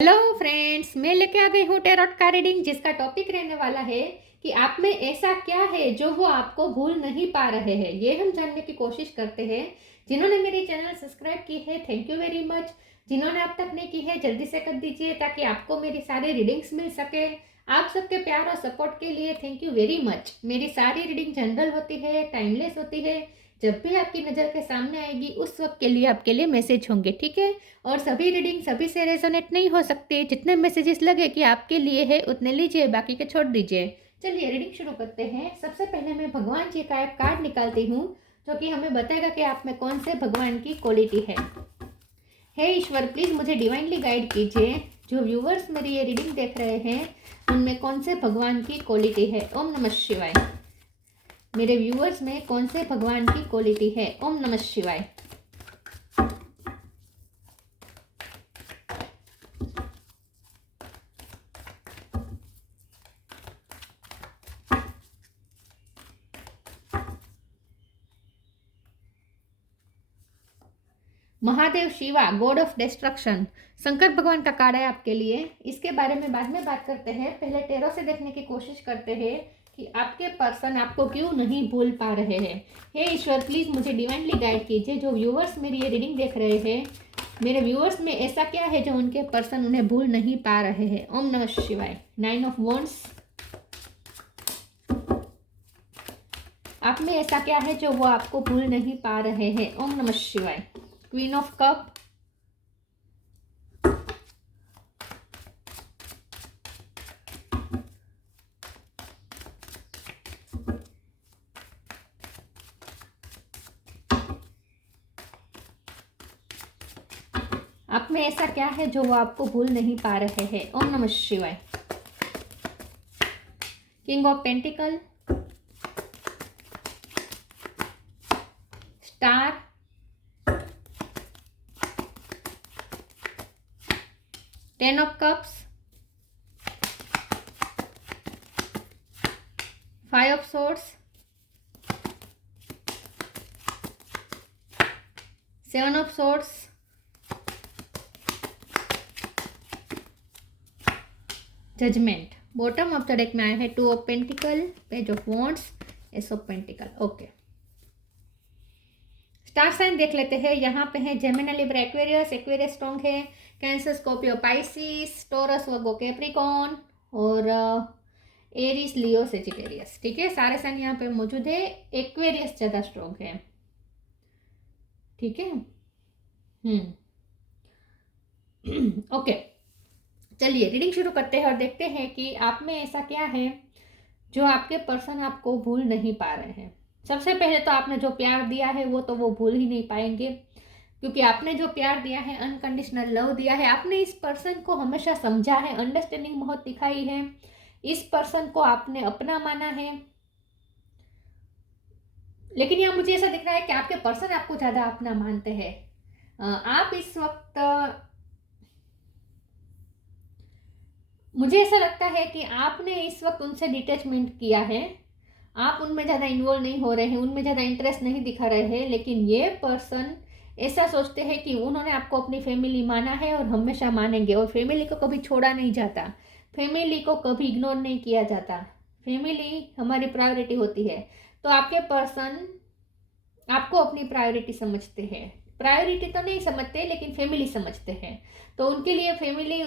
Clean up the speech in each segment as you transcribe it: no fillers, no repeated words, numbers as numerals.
Hello friends, मैं लेके आ गई हूँ टेरोट का रीडिंग, जिसका टॉपिक रहने वाला है कि आप में ऐसा क्या है जो वो आपको भूल नहीं पा रहे हैं। ये हम जानने की कोशिश करते हैं। जिन्होंने मेरी चैनल सब्सक्राइब की है, थैंक यू वेरी मच। जिन्होंने अब तक नहीं की है, जल्दी से कर दीजिए ताकि आपको मेरी सारी रीडिंग्स मिल सके। आप सबके प्यार और सपोर्ट के लिए थैंक यू वेरी मच। मेरी सारी रीडिंग जनरल होती है, टाइमलेस होती है। जब भी आपकी नज़र के सामने आएगी उस वक्त के लिए आपके लिए मैसेज होंगे, ठीक है। और सभी रीडिंग सभी से रेजोनेट नहीं हो सकते। जितने मैसेजेस लगे कि आपके लिए है उतने लीजिए, बाकी के छोड़ दीजिए। चलिए रीडिंग शुरू करते हैं। सबसे पहले मैं भगवान जी का एक कार्ड निकालती हूँ जो कि हमें बताएगा कि आप में कौन से भगवान की क्वालिटी है। हे ईश्वर, प्लीज़ मुझे डिवाइनली गाइड कीजिए। जो व्यूवर्स मेरी ये रीडिंग देख रहे हैं उनमें कौन से भगवान की क्वालिटी है। ओम नमः शिवाय। मेरे व्यूवर्स में कौन से भगवान की क्वालिटी है। ओम नमः शिवाय। Mahadev Shiva, God of destruction, Shankar भगवान का कार्ड है आपके लिए। इसके बारे में बाद में बात करते हैं। पहले टेरो से देखने की कोशिश करते हैं कि आपके पर्सन आपको क्यों नहीं भूल पा रहे हैं। हे ईश्वर, प्लीज़ मुझे डिवाइनली गाइड कीजिए। जो व्यूवर्स मेरी ये रीडिंग देख रहे हैं, मेरे व्यूवर्स में ऐसा क्या है जो उनके पर्सन उन्हें भूल नहीं पा रहे हैं। ओम नमः शिवाय। 9 ऑफ वॉन्ड्स। आप में ऐसा क्या है जो वो आपको भूल नहीं पा रहे हैं। ओम नमः शिवाय। Queen of cup. आप में ऐसा क्या है जो वो आपको भूल नहीं पा रहे हैं। ओम नमः शिवाय। King of pentacle, star, 10 of cups, 5 of swords, 7 of swords, judgment. Bottom of the deck में आया है 2 of pentacle, page of wands, ace of pentacle. Okay, star sign देख लेते हैं। यहाँ पे है Gemini, Libra, Aquarius. Aquarius strong है। Cancer, Scorpio, Pisces, Taurus, Virgo, Capricorn और एरीज, लियो, सेजिटेरियस। ठीक है, सारे साइन यहाँ पे मौजूद है। एक्वेरियस ज़्यादा स्ट्रॉन्ग है। ठीक है। ओके, चलिए रीडिंग शुरू करते हैं और देखते हैं कि आप में ऐसा क्या है जो आपके पर्सन आपको भूल नहीं पा रहे हैं। सबसे पहले तो आपने जो प्यार दिया है वो तो वो भूल ही नहीं पाएंगे, क्योंकि आपने जो प्यार दिया है, अनकंडीशनल लव दिया है। आपने इस पर्सन को हमेशा समझा है, अंडरस्टैंडिंग बहुत दिखाई है। इस पर्सन को आपने अपना माना है। लेकिन यहाँ मुझे ऐसा दिख रहा है कि आपके पर्सन आपको ज़्यादा अपना मानते हैं। आप इस वक्त, मुझे ऐसा लगता है कि आपने इस वक्त उनसे डिटैचमेंट किया है। आप उनमें ज़्यादा इन्वॉल्व नहीं हो रहे हैं, उनमें ज़्यादा इंटरेस्ट नहीं दिखा रहे हैं। लेकिन ये पर्सन ऐसा सोचते हैं कि उन्होंने आपको अपनी फैमिली माना है और हमेशा मानेंगे, और फैमिली को कभी छोड़ा नहीं जाता, फैमिली को कभी इग्नोर नहीं किया जाता। फैमिली हमारी प्रायोरिटी होती है। तो आपके पर्सन आपको अपनी प्रायोरिटी समझते हैं। प्रायोरिटी तो नहीं समझते लेकिन फैमिली समझते हैं। तो उनके लिए फैमिली,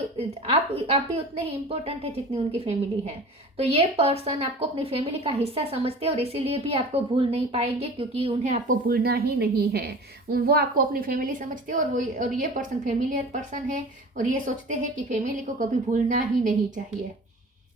आप भी उतने ही इम्पोर्टेंट है जितनी उनकी फैमिली है। तो ये पर्सन आपको अपनी फैमिली का हिस्सा समझते हैं और इसीलिए भी आपको भूल नहीं पाएंगे, क्योंकि उन्हें आपको भूलना ही नहीं है। वो आपको अपनी फैमिली समझते हैं और ये पर्सन फैमिलियर पर्सन है और ये सोचते हैं कि फैमिली को कभी भूलना ही नहीं चाहिए।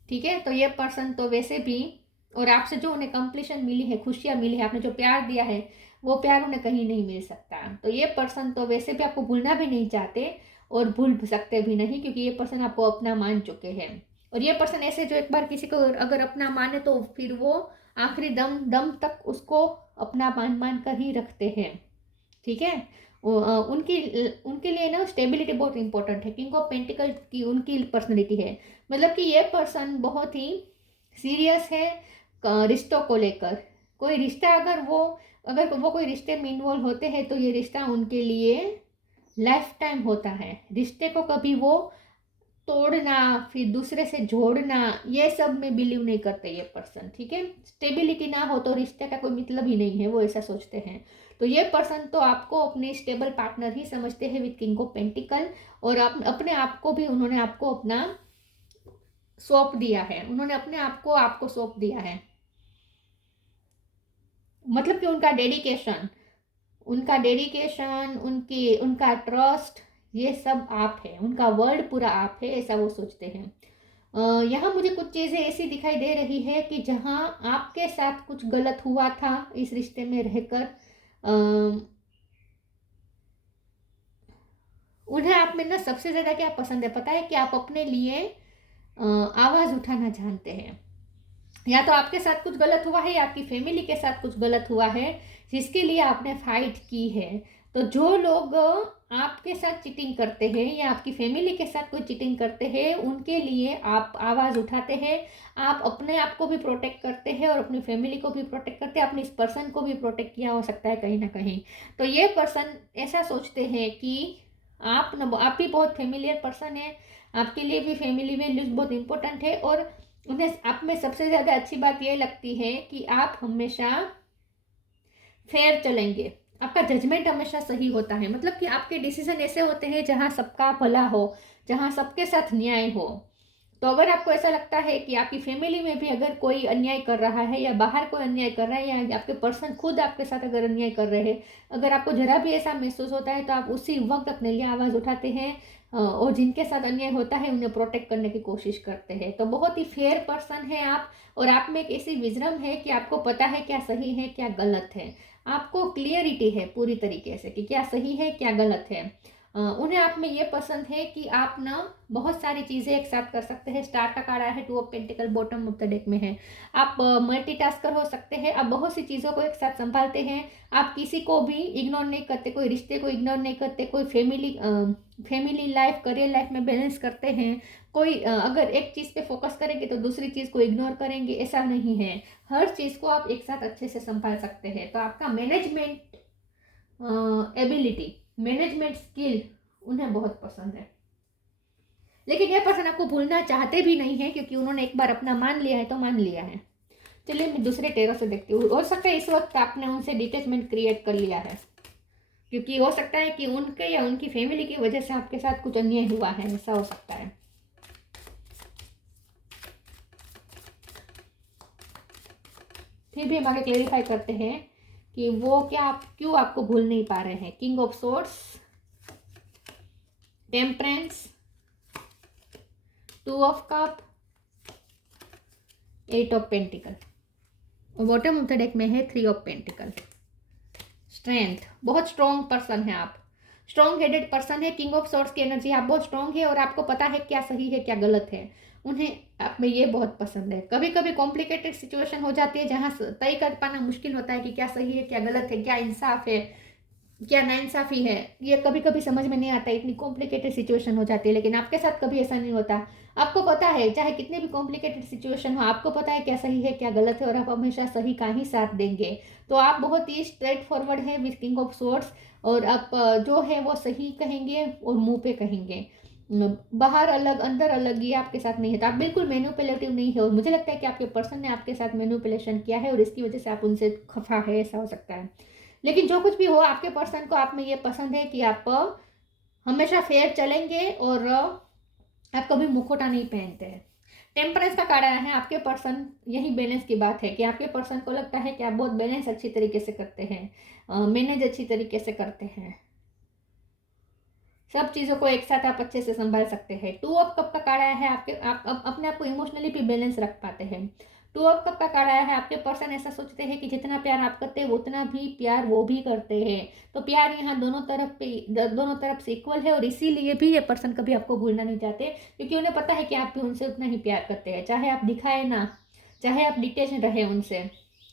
ठीक है, तो ये पर्सन तो वैसे भी, और आपसे जो उन्हें कंप्लीशन मिली है, खुशियाँ मिली है, आपने जो प्यार दिया है वो प्यार उन्हें कहीं नहीं मिल सकता। तो ये पर्सन तो वैसे भी आपको भूलना भी नहीं चाहते और भूल सकते भी नहीं, क्योंकि ये पर्सन आपको अपना मान चुके हैं। और ये पर्सन ऐसे जो एक बार किसी को अगर अपना माने तो फिर वो आखिरी दम दम तक उसको अपना मान कर ही रखते हैं। ठीक है। उनकी उनके लिए ना स्टेबिलिटी बहुत इंपॉर्टेंट है। किंग ऑफ पेंटिकल की उनकी पर्सनैलिटी है। मतलब कि ये पर्सन बहुत ही सीरियस है रिश्तों को लेकर। कोई रिश्ता अगर वो कोई रिश्ते में इन्वॉल्व होते हैं तो ये रिश्ता उनके लिए लाइफ टाइम होता है। रिश्ते को कभी वो तोड़ना, फिर दूसरे से जोड़ना, ये सब में बिलीव नहीं करते ये पर्सन, ठीक है। स्टेबिलिटी ना हो तो रिश्ते का कोई मतलब ही नहीं है, वो ऐसा सोचते हैं। तो ये पर्सन तो आपको अपने स्टेबल पार्टनर ही समझते हैं विद किंग ऑफ पेंटिकल, और अपने आप को भी उन्होंने आपको अपना सौंप दिया है, उन्होंने अपने आप को आपको सौंप दिया है। मतलब कि उनका डेडिकेशन, उनका ट्रस्ट, ये सब आप है, उनका वर्ल्ड पूरा आप है, ऐसा वो सोचते हैं। यहाँ मुझे कुछ चीज़ें ऐसी दिखाई दे रही है कि जहाँ आपके साथ कुछ गलत हुआ था इस रिश्ते में रहकर, उन्हें आप में ना सबसे ज़्यादा क्या पसंद है पता है, कि आप अपने लिए आवाज़ उठाना जानते हैं। या तो आपके साथ कुछ गलत हुआ है या आपकी फैमिली के साथ कुछ गलत हुआ है जिसके लिए आपने फाइट की है। तो जो लोग आपके साथ चीटिंग करते हैं या आपकी फैमिली के साथ कोई चीटिंग करते हैं, उनके लिए आप आवाज़ उठाते हैं, आप अपने आप को भी प्रोटेक्ट करते हैं और अपनी फैमिली को भी प्रोटेक्ट करते हैं, अपने इस पर्सन को भी प्रोटेक्ट किया हो सकता है कहीं ना कहीं। तो ये पर्सन ऐसा सोचते हैं कि आप भी बहुत फेमिलियर पर्सन है, आपके लिए भी फैमिली वैल्यूज बहुत इंपॉर्टेंट है, और उन्हें आप में सबसे ज़्यादा अच्छी बात ये लगती है कि आप हमेशा फेयर चलेंगे, आपका जजमेंट हमेशा सही होता है। मतलब कि आपके डिसीजन ऐसे होते हैं जहाँ सबका भला हो, जहाँ सबके साथ न्याय हो। तो अगर आपको ऐसा लगता है कि आपकी फैमिली में भी अगर कोई अन्याय कर रहा है या बाहर कोई अन्याय कर रहा है या आपके पर्सन खुद आपके साथ अगर अन्याय कर रहे हैं, अगर आपको जरा भी ऐसा महसूस होता है तो आप उसी वक्त अपने लिए आवाज़ उठाते हैं और जिनके साथ अन्याय होता है उन्हें प्रोटेक्ट करने की कोशिश करते हैं। तो बहुत ही फेयर पर्सन है आप, और आप में एक ऐसी विजडम है कि आपको पता है क्या सही है क्या गलत है, आपको क्लियरिटी है पूरी तरीके से कि क्या सही है क्या गलत है। उन्हें आप में ये पसंद है कि आप ना बहुत सारी चीज़ें एक साथ कर सकते हैं। स्टार का कार्ड आया है, 2 of pentacle bottom of the deck में है। आप मल्टीटास्कर हो सकते हैं, आप बहुत सी चीज़ों को एक साथ संभालते हैं, आप किसी को भी इग्नोर नहीं करते, कोई रिश्ते को इग्नोर नहीं करते, कोई फैमिली लाइफ करियर लाइफ में बैलेंस करते हैं। कोई अगर एक चीज़ पे फोकस करेंगे तो दूसरी चीज़ को इग्नोर करेंगे, ऐसा नहीं है। हर चीज़ को आप एक साथ अच्छे से संभाल सकते हैं। तो आपका मैनेजमेंट एबिलिटी, मैनेजमेंट स्किल उन्हें बहुत पसंद है। लेकिन यह पर्सन आपको भूलना चाहते भी नहीं है, क्योंकि उन्होंने एक बार अपना मान लिया है तो मान लिया है। चलिए मैं दूसरे टेरो से देखती हूँ। हो सकता है इस वक्त आपने उनसे डिटैचमेंट क्रिएट कर लिया है, क्योंकि हो सकता है कि उनके या उनकी फैमिली की वजह से आपके साथ कुछ अन्याय हुआ है, ऐसा हो सकता है। फिर भी हम आगे क्लेरिफाई करते हैं कि वो क्यों आपको भूल नहीं पा रहे हैं। King of swords, temperance, 2 of cup, 8 of pentacle, और बॉटम ऑफ द डेक में है 3 ऑफ पेंटिकल। स्ट्रेंथ, बहुत स्ट्रॉन्ग पर्सन है आप, स्ट्रॉन्ग हेडेड पर्सन है। किंग ऑफ सोर्ड्स की एनर्जी, आप बहुत स्ट्रॉन्ग है और आपको पता है क्या सही है क्या गलत है। उन्हें आप में ये बहुत पसंद है। कभी कभी कॉम्प्लिकेटेड सिचुएशन हो जाती है जहाँ तय कर पाना मुश्किल होता है कि क्या सही है क्या गलत है, क्या इंसाफ है क्या नाइंसाफी है, ये कभी कभी समझ में नहीं आता, इतनी कॉम्प्लिकेटेड सिचुएशन हो जाती है। लेकिन आपके साथ कभी ऐसा नहीं होता, आपको पता है चाहे कितनी भी कॉम्प्लिकेटेड सिचुएशन हो, आपको पता है क्या सही है क्या गलत है, और आप हमेशा सही का ही साथ देंगे। तो आप बहुत ही स्ट्रेट फॉरवर्ड है विथ किंग ऑफ सोर्ड्स, और आप जो है वो सही कहेंगे और मुंह पे कहेंगे, बाहर अलग अंदर अलग, ये आपके साथ नहीं है। तो आप बिल्कुल मैनिपुलेटिव नहीं है, और मुझे लगता है कि आपके पर्सन ने आपके साथ मैनिपुलेशन किया है और इसकी वजह से आप उनसे खफा है, ऐसा हो सकता है। लेकिन जो कुछ भी हो, आपके पर्सन को आप में ये पसंद है कि आप हमेशा फेयर चलेंगे और आप कभी मुखौटा नहीं पहनते हैं। टेम्परेंस का कार्ड आया है, आपके पर्सन, यही बैलेंस की बात है कि आपके पर्सन को लगता है कि आप बहुत बैलेंस अच्छी तरीके से करते हैं, मैनेज अच्छी तरीके से करते हैं, सब चीज़ों को एक साथ आप अच्छे से संभाल सकते हैं। 2 ऑफ कप का कार्ड आया है, आप अपने आप को इमोशनली भी बैलेंस रख पाते हैं। 2 ऑफ कप का कार्ड आया है, आपके पर्सन ऐसा सोचते हैं कि जितना प्यार आप करते हैं उतना भी प्यार वो भी करते हैं। तो प्यार यहाँ दोनों तरफ से इक्वल है, और इसीलिए भी ये पर्सन कभी आपको भूलना नहीं चाहते, क्योंकि उन्हें पता है कि आप भी उनसे उतना ही प्यार करते हैं, चाहे आप दिखाए ना, चाहे आप डिटेच रहे उनसे,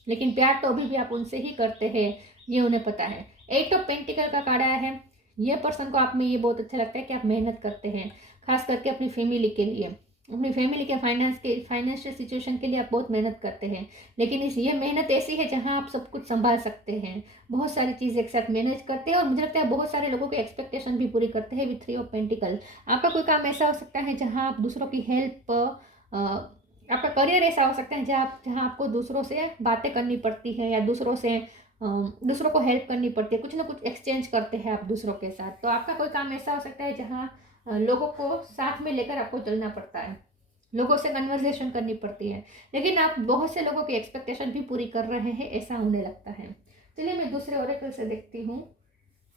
लेकिन प्यार तो अभी भी आप उनसे ही करते हैं, ये उन्हें पता है। 8 ऑफ पेंटिकल का कार्ड आया है, ये पर्सन को आप में ये बहुत अच्छा लगता है कि आप मेहनत करते हैं, खास करके अपनी फैमिली के लिए, अपनी फैमिली के फाइनेंशियल सिचुएशन के लिए आप बहुत मेहनत करते हैं, लेकिन ये मेहनत ऐसी है जहां आप सब कुछ संभाल सकते हैं, बहुत सारी चीज़ एक साथ मैनेज करते हैं, और मुझे लगता है बहुत सारे लोगों की एक्सपेक्टेशन भी पूरी करते हैं विथ 3 ऑफ पेंटिकल। आपका कोई काम ऐसा हो सकता है जहाँ आप दूसरों की हेल्प, आपका करियर ऐसा हो सकता है जहाँ आपको दूसरों से बातें करनी पड़ती है, या दूसरों को हेल्प करनी पड़ती है, कुछ ना कुछ एक्सचेंज करते हैं आप दूसरों के साथ। तो आपका कोई काम ऐसा हो सकता है जहाँ लोगों को साथ में लेकर आपको चलना पड़ता है, लोगों से कन्वर्सेशन करनी पड़ती है, लेकिन आप बहुत से लोगों की एक्सपेक्टेशन भी पूरी कर रहे हैं, ऐसा होने लगता है। चलिए मैं दूसरे ओरेकल से देखती हूँ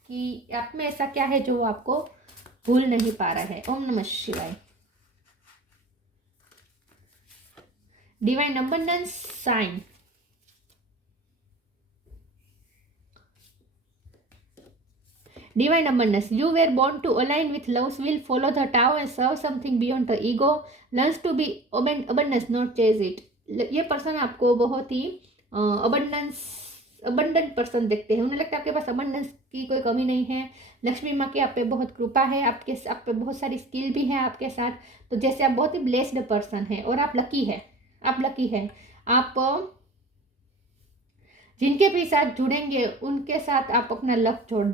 कि आप में ऐसा क्या है जो आपको भूल नहीं पा रहा है। ओम नमः शिवाय। Divine abundance sign. Divine abundance. You were born to align with love's will, follow the Tao and serve something beyond the ego. Learns to be abundance, not chase it. ये पर्सन आपको बहुत ही अबंडेंट पर्सन देखते हैं। उन्हें लगता है आपके पास abundance की कोई कमी नहीं है, लक्ष्मी माँ की आप पे बहुत कृपा है, आप पे बहुत सारी स्किल भी है आपके साथ। तो जैसे आप बहुत ही ब्लेस्ड पर्सन है, और आप लकी है, आप जिनके भी साथ जुड़ेंगे उनके साथ आप अपना लक जोड़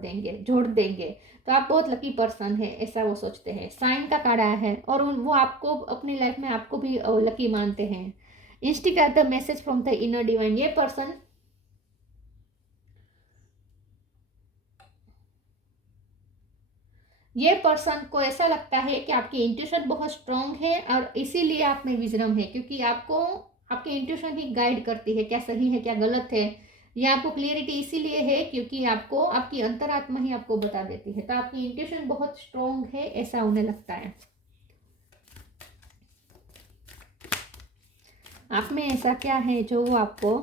देंगे। तो आप बहुत लकी पर्सन है, ऐसा वो सोचते हैं। साइन का कार्ड आया है, और वो आपको अपनी लाइफ में आपको भी लकी मानते हैं। Instigate the message from the inner divine. ये पर्सन को ऐसा लगता है कि आपकी इंट्यूशन बहुत स्ट्रांग है, और इसीलिए आप में विजडम है, क्योंकि आपको आपकी इंट्यूशन ही गाइड करती है क्या सही है क्या गलत है। ये आपको क्लियरिटी इसीलिए है क्योंकि आपको आपकी अंतरात्मा ही आपको बता देती है। तो आपकी इंट्यूशन बहुत स्ट्रांग है, ऐसा उन्हें लगता है। आप में ऐसा क्या है जो वो आपको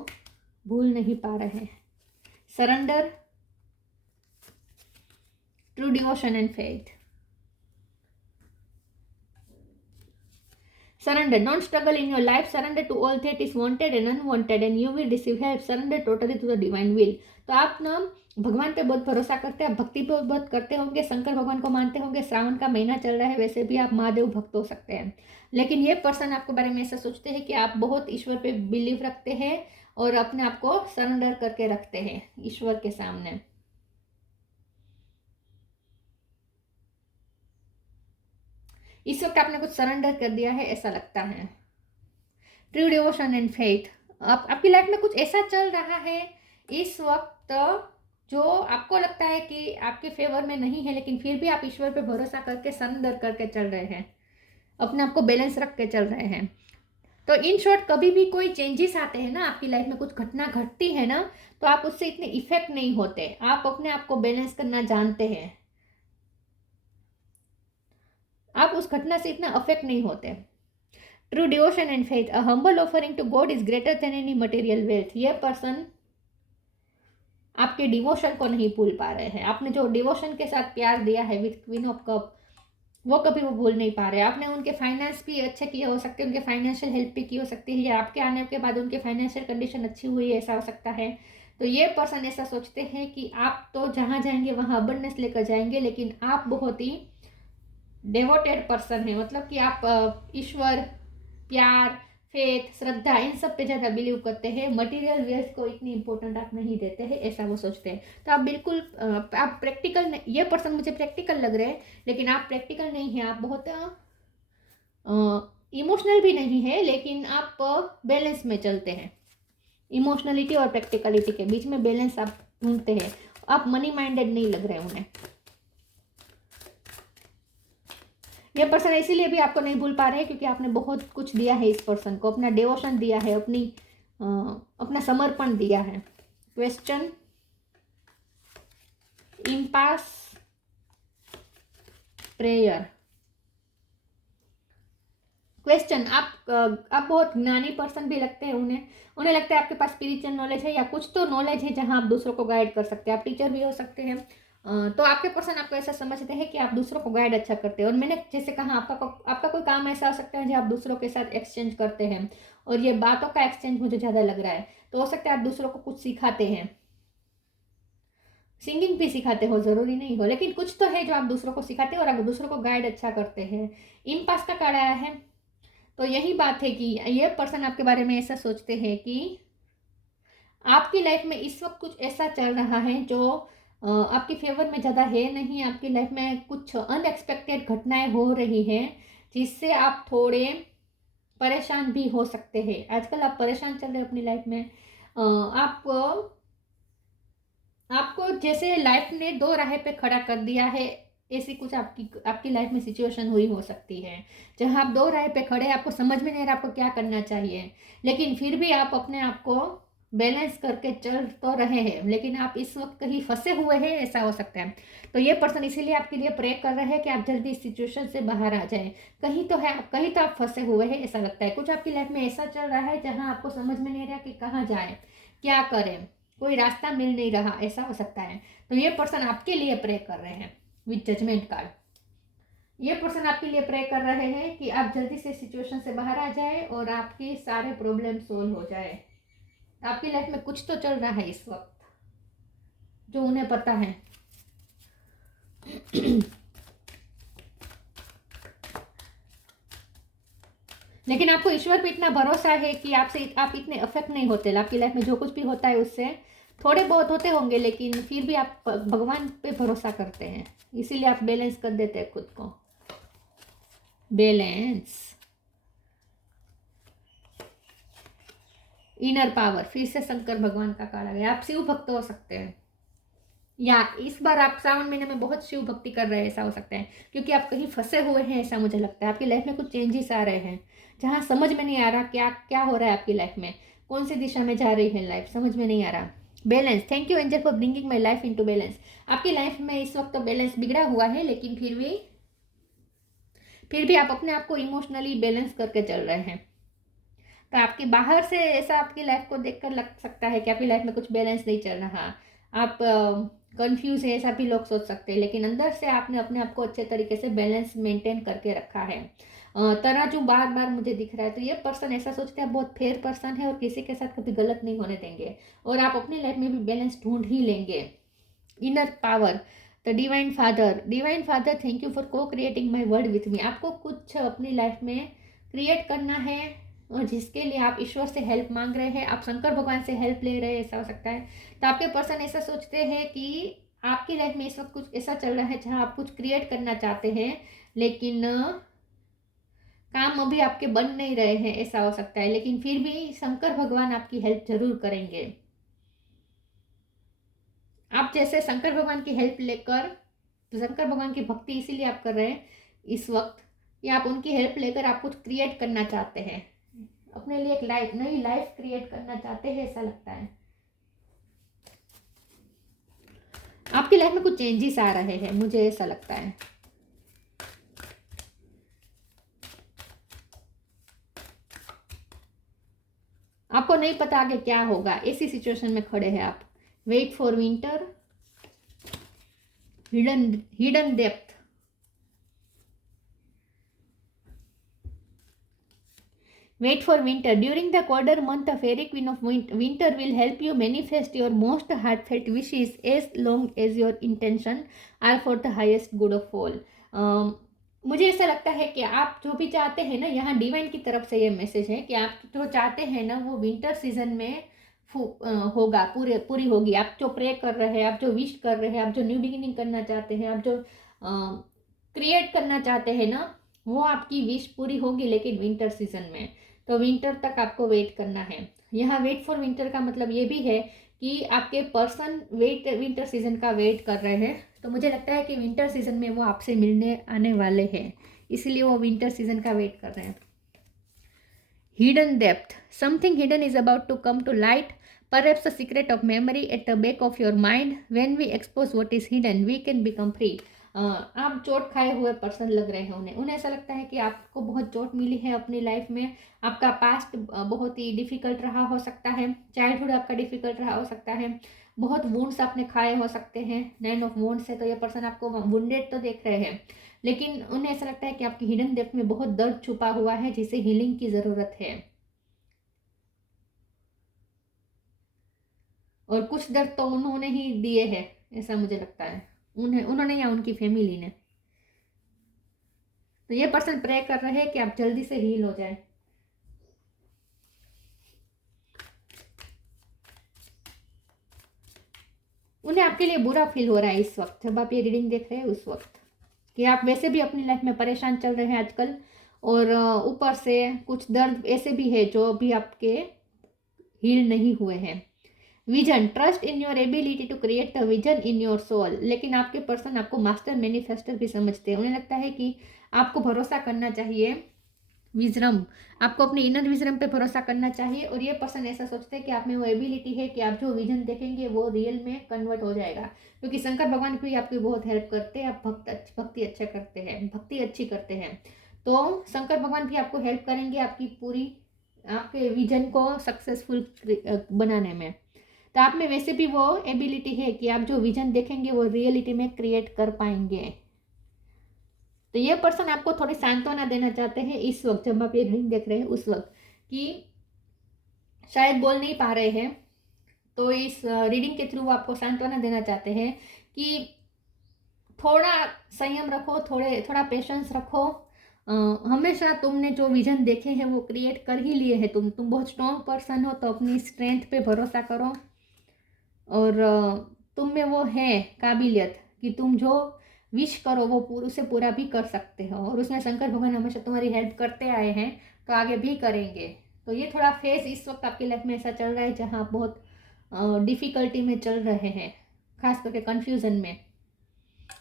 भूल नहीं पा रहे हैं। Surrender, true devotion and faith. Surrender. Don't struggle in your life. Surrender to all that is wanted and unwanted, and you will receive help. Surrender totally to the divine will. तो आप ना भगवान पे बहुत भरोसा करते हैं, आप भक्ति पे बहुत करते होंगे, शंकर भगवान को मानते होंगे, श्रावण का महीना चल रहा है, वैसे भी आप महादेव भक्त हो सकते हैं। लेकिन ये पर्सन आपके बारे में ऐसा सोचते हैं कि आप बहुत ईश्वर पे बिलीव रखते हैं, और अपने आप को सरेंडर करके रखते हैं ईश्वर के सामने। इस वक्त आपने कुछ सरेंडर कर दिया है, ऐसा लगता है। True devotion and faith. आपकी लाइफ में कुछ ऐसा चल रहा है इस वक्त जो आपको लगता है कि आपके फेवर में नहीं है, लेकिन फिर भी आप ईश्वर पे भरोसा करके सरेंडर करके चल रहे हैं, अपने आप को बैलेंस रख के चल रहे हैं। तो इन शॉर्ट, कभी भी कोई चेंजेस आते हैं ना आपकी लाइफ में, कुछ घटना घटती है ना, तो आप उससे इतने इफेक्ट नहीं होते, आप अपने आप को बैलेंस करना जानते हैं, आप उस घटना से इतना अफेक्ट नहीं होते। True devotion and faith. A humble offering to God is greater than any material wealth. ये पर्सन आपके डिवोशन को नहीं भूल पा रहे हैं। आपने जो डिवोशन के साथ प्यार दिया है विथ क्वीन ऑफ कप, वो कभी वो भूल नहीं पा रहे। आपने उनके फाइनेंस भी अच्छे किए हो सकते हैं, उनके फाइनेंशियल हेल्प भी की हो सकती है, या आपके आने के बाद उनके फाइनेंशियल कंडीशन अच्छी हुई है, ऐसा हो सकता है। तो ये पर्सन ऐसा सोचते हैं कि आप तो जहाँ जाएंगे वहाँ अबंडेंस लेकर जाएंगे, लेकिन आप बहुत ही डेवोटेड पर्सन है, मतलब कि आप ईश्वर, प्यार, फेथ, श्रद्धा, इन सब पे ज़्यादा बिलीव करते हैं। मटेरियल वेल्थ को इतनी इंपॉर्टेंट आप नहीं देते हैं, ऐसा वो सोचते हैं। तो आप बिल्कुल आप प्रैक्टिकल, ये पर्सन मुझे प्रैक्टिकल लग रहे हैं, लेकिन आप प्रैक्टिकल नहीं हैं। आप बहुत इमोशनल भी नहीं है, लेकिन आप बैलेंस में चलते हैं। इमोशनलिटी और प्रैक्टिकलिटी के बीच में बैलेंस आप ढूंढते हैं। आप मनी माइंडेड नहीं लग रहे हैं उन्हें। ये पर्सन इसीलिए भी आपको नहीं भूल पा रहे हैं क्योंकि आपने बहुत कुछ दिया है इस पर्सन को, अपना डिवोशन दिया है, अपना समर्पण दिया है। Question, impasse, prayer. क्वेश्चन, आप बहुत ज्ञानी पर्सन भी लगते हैं उन्हें लगता है आपके पास स्पिरिचुअल नॉलेज है, या कुछ तो नॉलेज है जहां आप दूसरों को गाइड कर सकते हैं। आप टीचर भी हो सकते हैं। तो आपके पर्सन आपको ऐसा समझते हैं कि आप दूसरों को गाइड अच्छा करते हैं। और मैंने जैसे कहा, आपका कोई काम ऐसा हो सकता है जो आप दूसरों के साथ एक्सचेंज करते हैं, और ये बातों का एक्सचेंज मुझे ज़्यादा लग रहा है। तो हो सकता है आप दूसरों को कुछ सिखाते हैं, सिंगिंग भी सिखाते हो, ज़रूरी नहीं हो, लेकिन कुछ तो है जो आप दूसरों को सिखाते हैं और आप दूसरों को गाइड अच्छा करते हैं। इम्पास का कार्ड आया है। तो यही बात है कि ये पर्सन आपके बारे में ऐसा सोचते हैं कि आपकी लाइफ में इस वक्त कुछ ऐसा चल रहा है जो आपके फेवर में ज़्यादा है नहीं। आपकी लाइफ में कुछ अनएक्सपेक्टेड घटनाएं हो रही हैं जिससे आप थोड़े परेशान भी हो सकते हैं। आजकल आप परेशान चल रहे हो अपनी लाइफ में। आपको जैसे लाइफ ने दो राह पे खड़ा कर दिया है, ऐसी कुछ आपकी लाइफ में सिचुएशन हुई हो सकती है जहां आप दो राह पे खड़े हैं, आपको समझ में नहीं आ रहा आपको क्या करना चाहिए, लेकिन फिर भी आप अपने आप को बैलेंस करके चल तो रहे हैं, लेकिन आप इस वक्त कहीं फंसे हुए हैं, ऐसा हो सकता है। तो ये पर्सन इसीलिए आपके लिए प्रे कर रहे हैं कि आप जल्दी इस सिचुएशन से बाहर आ जाएं। कहीं तो है, कहीं तो आप फंसे हुए हैं, ऐसा लगता है। कुछ आपकी लाइफ में ऐसा चल रहा है जहां आपको समझ में नहीं आ रहा कि कहाँ जाए, क्या करें, कोई रास्ता मिल नहीं रहा, ऐसा हो सकता है। तो ये पर्सन आपके लिए प्रे कर रहे हैं विद जजमेंट कार्ड। ये पर्सन आपके लिए प्रे कर रहे हैं कि आप जल्दी से सिचुएशन से बाहर आ जाए और आपके सारे प्रॉब्लम सोल्व हो जाए। आपकी लाइफ में कुछ तो चल रहा है इस वक्त जो उन्हें पता है। लेकिन आपको ईश्वर पे इतना भरोसा है कि आप इतने अफेक्ट नहीं होते। आपकी लाइफ में जो कुछ भी होता है उससे थोड़े बहुत होते होंगे, लेकिन फिर भी आप भगवान पे भरोसा करते हैं, इसीलिए आप बैलेंस कर देते हैं खुद को। बैलेंस, इनर पावर, फिर से शंकर भगवान का कार्ड आ गया। आप शिव भक्त हो सकते हैं, या इस बार आप श्रावण महीने में बहुत शिव भक्ति कर रहे हैं, ऐसा हो सकता है, क्योंकि आप कहीं फंसे हुए हैं, ऐसा मुझे लगता है। आपकी लाइफ में कुछ चेंजेस आ रहे हैं जहां समझ में नहीं आ रहा क्या क्या हो रहा है आपकी लाइफ में, कौन सी दिशा में जा रही है लाइफ, समझ में नहीं आ रहा। Balance, thank you angel for bringing my life into balance. आपकी लाइफ में इस वक्त तो बैलेंस बिगड़ा हुआ है, लेकिन फिर भी आप अपने आप को इमोशनली बैलेंस करके चल रहे हैं। तो आपकी बाहर से ऐसा आपकी लाइफ को देखकर लग सकता है कि आपकी लाइफ में कुछ बैलेंस नहीं चल रहा, आप कंफ्यूज है, ऐसा भी लोग सोच सकते हैं, लेकिन अंदर से आपने अपने आप को अच्छे तरीके से बैलेंस मेंटेन करके रखा है। तराजू बार बार मुझे दिख रहा है। तो ये पर्सन ऐसा सोचते हैं बहुत फेयर पर्सन है और किसी के साथ कभी गलत नहीं होने देंगे, और आप अपनी लाइफ में भी बैलेंस ढूंढ ही लेंगे। Inner power, the divine father, divine father thank you for को creating my world with me. आपको कुछ अपनी लाइफ में क्रिएट करना है और जिसके लिए आप ईश्वर से हेल्प मांग रहे हैं, आप शंकर भगवान से हेल्प ले रहे हैं, ऐसा हो सकता है। तो आपके पर्सन ऐसा सोचते हैं कि आपकी लाइफ में इस वक्त कुछ ऐसा चल रहा है जहां आप कुछ क्रिएट करना चाहते हैं, लेकिन काम अभी आपके बन नहीं रहे हैं, ऐसा हो सकता है, लेकिन फिर भी शंकर भगवान आपकी हेल्प जरूर करेंगे। आप जैसे शंकर भगवान की हेल्प लेकर, तो शंकर भगवान की भक्ति इसीलिए आप कर रहे हैं इस वक्त, या आप उनकी हेल्प लेकर आप कुछ क्रिएट करना चाहते हैं, अपने लिए एक नई लाइफ क्रिएट करना चाहते हैं, ऐसा लगता है। आपकी लाइफ में कुछ चेंजेस आ रहे हैं, मुझे ऐसा लगता है। आपको नहीं पता आगे क्या होगा, ऐसी सिचुएशन में खड़े हैं आप। Wait for winter, hidden depth, wait for winter. During the quarter month, a fairy queen of winter will help you manifest your most heartfelt wishes as long as your intention are for the highest good of all. मुझे ऐसा लगता है कि आप जो भी चाहते हैं ना, यहाँ डिवाइन की तरफ से ये मैसेज है कि आप जो चाहते हैं ना वो विंटर सीजन में होगा, पूरी होगी। आप जो प्रे कर रहे हैं, आप जो विश कर रहे हैं, आप जो न्यू बिगिनिंग करना चाहते हैं, आप जो क्रिएट करना चाहते हैं ना, वो आपकी विश पूरी होगी, लेकिन विंटर सीजन में। तो विंटर तक आपको वेट करना है। यहाँ वेट फॉर विंटर का मतलब ये भी है कि आपके पर्सन विंटर सीजन का वेट कर रहे हैं। तो मुझे लगता है कि विंटर सीजन में वो आपसे मिलने आने वाले हैं, इसलिए वो विंटर सीजन का वेट कर रहे हैं। Hidden depth, something hidden is about to come to light, perhaps a secret of memory at the back of your mind. When we expose what is hidden, we can become free. आप चोट खाए हुए person लग रहे हैं उन्हें ऐसा लगता है कि आपको बहुत चोट मिली है अपनी लाइफ में। आपका पास्ट बहुत ही डिफिकल्ट रहा हो सकता है, चाइल्डहुड आपका डिफिकल्ट रहा हो सकता है, बहुत वुंड्स आपने खाए हो सकते हैं, 9 ऑफ वुंड्स है। तो ये पर्सन आपको वुंडेड तो देख रहे हैं, लेकिन उन्हें ऐसा लगता है कि आपकी हिडन डेप्थ में बहुत दर्द छुपा हुआ है जिसे हीलिंग की ज़रूरत है, और कुछ दर्द तो उन्होंने ही दिए हैं, ऐसा मुझे लगता है, उन्होंने या उनकी फैमिली ने। तो ये पर्सन प्रे कर रहे हैं कि आप जल्दी से हील हो जाए। उन्हें आपके लिए बुरा फील हो रहा है इस वक्त, जब आप ये रीडिंग देख रहे हैं उस वक्त, कि आप वैसे भी अपनी लाइफ में परेशान चल रहे हैं आजकल, और ऊपर से कुछ दर्द ऐसे भी है जो अभी आपके हील नहीं हुए हैं। Vision, trust in your ability to create the vision in your soul. लेकिन आपके पर्सन आपको मास्टर मैनिफेस्टर भी समझते हैं। उन्हें लगता है कि आपको भरोसा करना चाहिए, विजरम, आपको अपने इनर विजरम पे भरोसा करना चाहिए। और ये पर्सन ऐसा सोचते हैं कि आप में वो एबिलिटी है कि आप जो विजन देखेंगे वो रियल में कन्वर्ट हो जाएगा, क्योंकि शंकर भगवान भी आपकी बहुत हेल्प करते हैं। आप भक्ति अच्छा करते हैं, भक्ति अच्छी करते हैं, तो शंकर भगवान भी आपको हेल्प करेंगे आपकी पूरी, आपके विजन को सक्सेसफुल बनाने में। तो आप में वैसे भी वो एबिलिटी है कि आप जो विजन देखेंगे वो रियलिटी में क्रिएट कर पाएंगे। तो ये पर्सन आपको थोड़ी सांत्वना देना चाहते हैं इस वक्त, जब आप ये रीडिंग देख रहे हैं उस वक्त, कि शायद बोल नहीं पा रहे हैं, तो इस रीडिंग के थ्रू वो आपको सांत्वना देना चाहते हैं कि थोड़ा संयम रखो, थोड़ा पेशेंस रखो। हमेशा तुमने जो विजन देखे हैं वो क्रिएट कर ही लिए हैं। तुम बहुत स्ट्रॉन्ग पर्सन हो, तो अपनी स्ट्रेंथ पे भरोसा करो। और तुम में वो है काबिलियत कि तुम जो विश करो वो से पूरा भी कर सकते हो, और उसमें शंकर भगवान हमेशा तुम्हारी हेल्प करते आए हैं, तो आगे भी करेंगे। तो ये थोड़ा फेज इस वक्त आपकी लाइफ में ऐसा चल रहा है जहाँ आप बहुत डिफ़िकल्टी में चल रहे हैं, खास करके कन्फ्यूज़न में,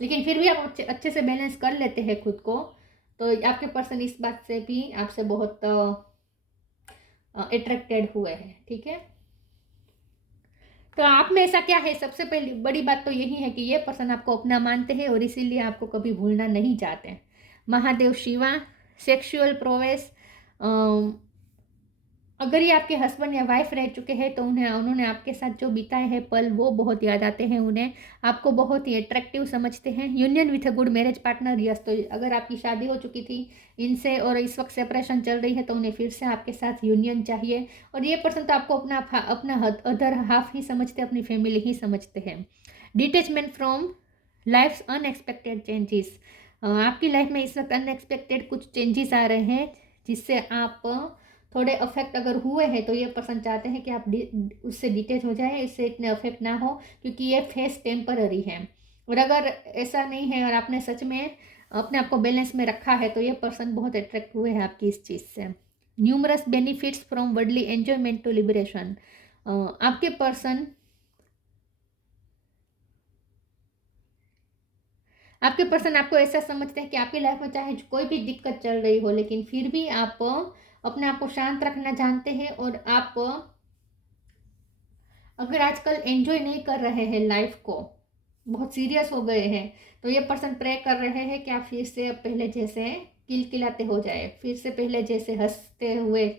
लेकिन फिर भी आप अच्छे से बैलेंस कर लेते हैं खुद को। तो आपके पर्सन इस बात से भी आपसे बहुत अट्रैक्टेड हुए हैं, ठीक है। तो आप में ऐसा क्या है, सबसे पहली बड़ी बात तो यही है कि ये पर्सन आपको अपना मानते हैं और इसीलिए आपको कभी भूलना नहीं चाहते। महादेव शिवा, सेक्सुअल प्रोवेस, अगर ये आपके हस्बैंड या वाइफ रह चुके हैं तो उन्होंने आपके साथ जो बिताए हैं पल वो बहुत याद आते हैं उन्हें, आपको बहुत ही अट्रैक्टिव समझते हैं। Union with a good marriage partner, yes, तो अगर आपकी शादी हो चुकी थी इनसे और इस वक्त सेपरेशन चल रही है तो उन्हें फिर से आपके साथ यूनियन चाहिए। और ये पर्सन तो आपको अपना अदर हाफ ही समझते, अपनी फैमिली ही समझते हैं। Detachment from life's unexpected changes, आपकी लाइफ में इस वक्त अनएक्सपेक्टेड कुछ चेंजेस आ रहे हैं जिससे आप थोड़े अफेक्ट अगर हुए हैं, तो ये पर्सन चाहते हैं कि आप उससे डिटेच हो जाए, इससे इतने अफेक्ट ना हो, क्योंकि ये फेस टेम्पररी है। और अगर ऐसा नहीं है और आपने सच में अपने आप को बैलेंस में रखा है तो ये पर्सन बहुत अट्रैक्ट हुए हैं आपकी इस चीज़ से। Numerous benefits from worldly enjoyment to liberation, आपके पर्सन आपको ऐसा समझते हैं कि आपकी लाइफ में चाहे कोई भी दिक्कत चल रही हो, लेकिन फिर भी आप अपने आप को शांत रखना जानते हैं। और आप अगर आजकल एंजॉय नहीं कर रहे हैं लाइफ को, बहुत सीरियस हो गए हैं, तो ये पर्सन प्रे कर रहे हैं कि आप फिर से पहले जैसे किलकिलाते हो जाए, फिर से पहले जैसे हंसते हुए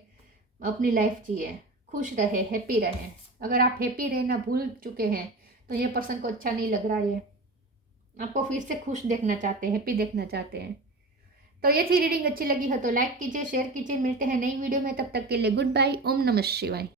अपनी लाइफ जिए, खुश रहे, हैप्पी रहे। अगर आप हैप्पी रहना भूल चुके हैं तो ये पर्सन को अच्छा नहीं लग रहा है, आपको फिर से खुश देखना चाहते हैं, हैप्पी देखना चाहते हैं। तो ये थी रीडिंग, अच्छी लगी हो तो लाइक कीजिए, शेयर कीजिए। मिलते हैं नई वीडियो में, तब तक के लिए गुड बाय। ओम नमः शिवाय।